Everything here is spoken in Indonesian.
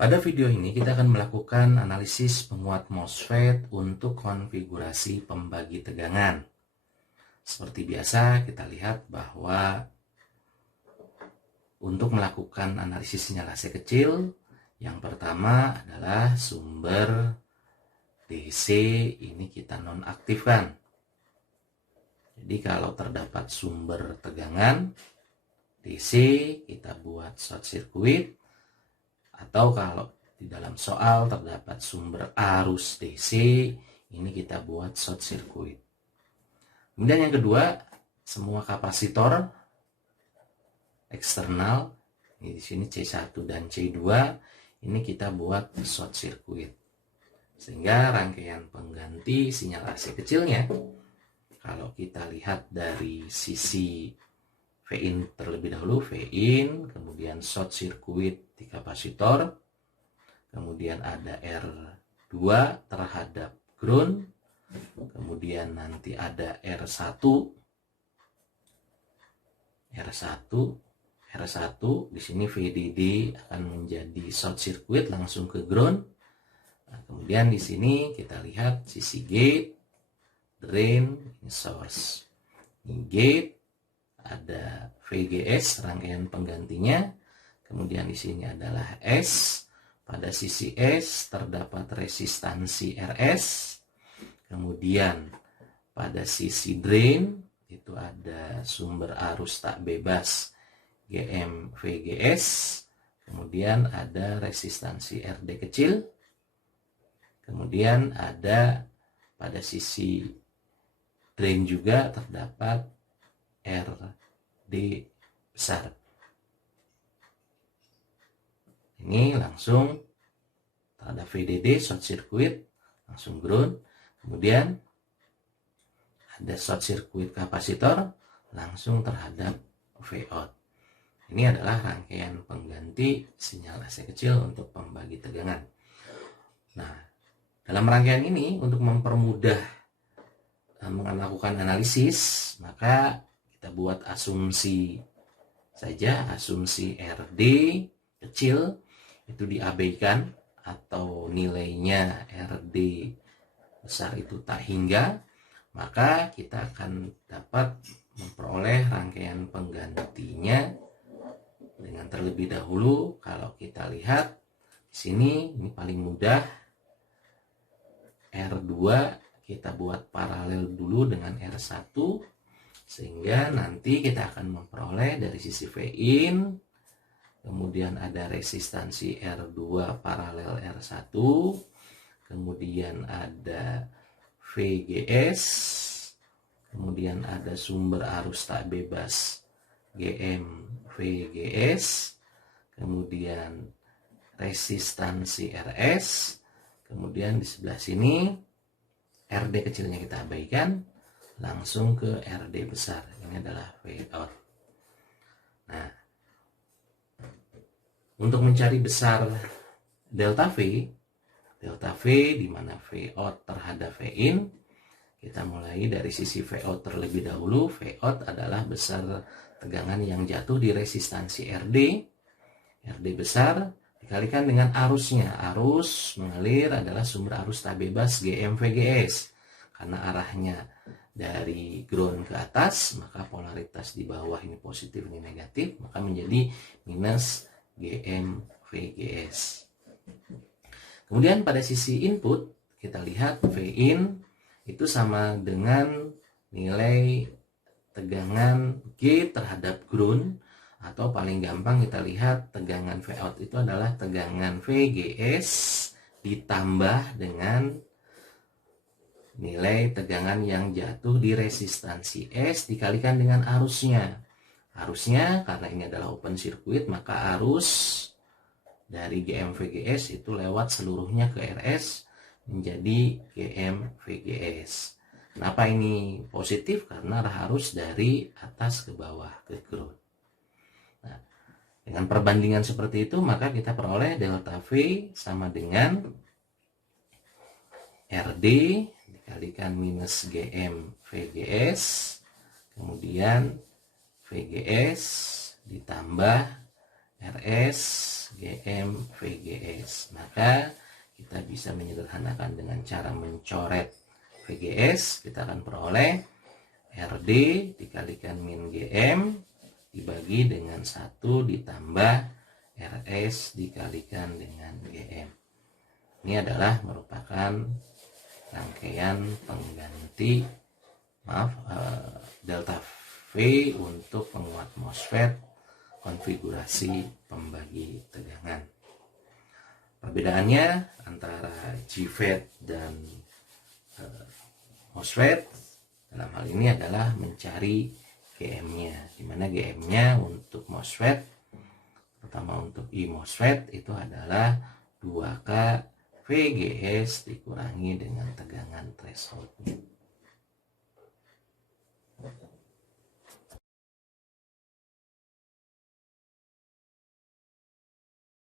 Pada video ini kita akan melakukan analisis penguat MOSFET untuk konfigurasi pembagi tegangan. Seperti biasa kita lihat bahwa untuk melakukan analisis sinyal AC kecil, yang pertama adalah sumber DC ini kita nonaktifkan. Jadi kalau terdapat sumber tegangan DC kita buat short circuit, atau kalau di dalam soal terdapat sumber arus DC, ini kita buat short circuit. Kemudian yang kedua, semua kapasitor eksternal, ini di sini C1 dan C2, ini kita buat short circuit. Sehingga rangkaian pengganti sinyal AC kecilnya, kalau kita lihat dari sisi V-in terlebih dahulu, V-in, kemudian short circuit di kapasitor, kemudian ada R2 terhadap ground, kemudian nanti ada R1, di sini VDD akan menjadi short circuit langsung ke ground. Nah, kemudian di sini kita lihat sisi gate, drain, source. Ini gate, ada VGS rangkaian penggantinya, kemudian di sini adalah S. Pada sisi S terdapat resistansi RS, kemudian pada sisi drain itu ada sumber arus tak bebas GM VGS, kemudian ada resistansi RD kecil, kemudian ada pada sisi drain juga terdapat RD besar. Ini langsung terhadap VDD short circuit langsung ground, kemudian ada short circuit kapasitor langsung terhadap Vout. Ini adalah rangkaian pengganti sinyal AC kecil untuk pembagi tegangan. Nah, dalam rangkaian ini untuk mempermudah melakukan analisis, maka kita buat asumsi saja, asumsi RD kecil itu diabaikan atau nilainya RD besar itu tak hingga, maka kita akan dapat memperoleh rangkaian penggantinya dengan terlebih dahulu. Kalau kita lihat di sini, ini paling mudah, R2 kita buat paralel dulu dengan R1, sehingga nanti kita akan memperoleh dari sisi V-in, kemudian ada resistansi R2 paralel R1, kemudian ada VGS, kemudian ada sumber arus tak bebas GM VGS, kemudian resistansi RS, kemudian di sebelah sini RD kecilnya kita abaikan, langsung ke RD besar. Ini adalah Vout. Nah, untuk mencari besar delta V di mana Vout terhadap V-in, kita mulai dari sisi Vout terlebih dahulu. Vout adalah besar tegangan yang jatuh di resistansi RD. RD besar dikalikan dengan arusnya. Arus mengalir adalah sumber arus tak bebas GM VGS. Karena arahnya dari ground ke atas, maka polaritas di bawah ini positif, ini negatif, maka menjadi minus GM VGS. Kemudian pada sisi input kita lihat V-in itu sama dengan nilai tegangan G terhadap ground, atau paling gampang kita lihat tegangan Vout itu adalah tegangan VGS ditambah dengan nilai tegangan yang jatuh di resistansi S dikalikan dengan arusnya. Arusnya karena ini adalah open circuit, maka arus dari GM VGS itu lewat seluruhnya ke RS menjadi GM VGS. Kenapa ini positif? Karena arus dari atas ke bawah ke ground. Nah, dengan perbandingan seperti itu, maka kita peroleh delta V sama dengan RD dikalikan minus GM VGS, kemudian VGS ditambah RS GM VGS. Maka kita bisa menyederhanakan dengan cara mencoret VGS. Kita akan peroleh RD dikalikan min GM dibagi dengan 1 ditambah RS dikalikan dengan GM. Ini adalah merupakan rangkaian pengganti delta V untuk penguat MOSFET konfigurasi pembagi tegangan. Perbedaannya antara GFET dan MOSFET dalam hal ini adalah mencari GM-nya, di mana GM-nya untuk MOSFET, terutama untuk I-MOSFET itu adalah 2K VGS dikurangi dengan tegangan threshold.